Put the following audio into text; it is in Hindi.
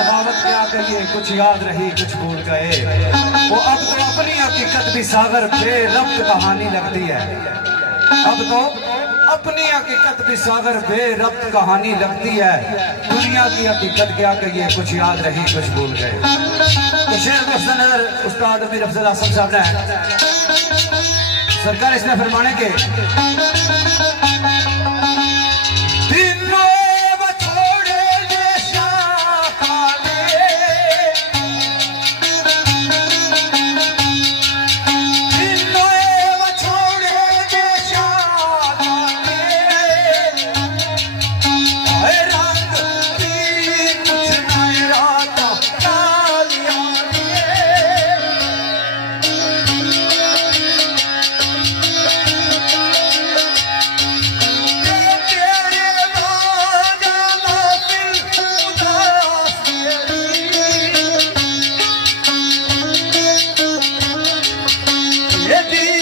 सखावत क्या कहिए, कुछ याद रही कुछ भूल गए। वो अब तो अपनी हकीकत भी सागर बेरब्त कहानी लगती है। अब तो अपनी हकीकत भी सागर बेरब्त कहानी लगती है। दुनिया की हकीकत क्या कहिए, कुछ याद रही कुछ भूल गए। तो शेर दोस्त नजर उस्ताद अमीर अफजल आसम साहब ने सरकार इसमें फरमाने के Yedi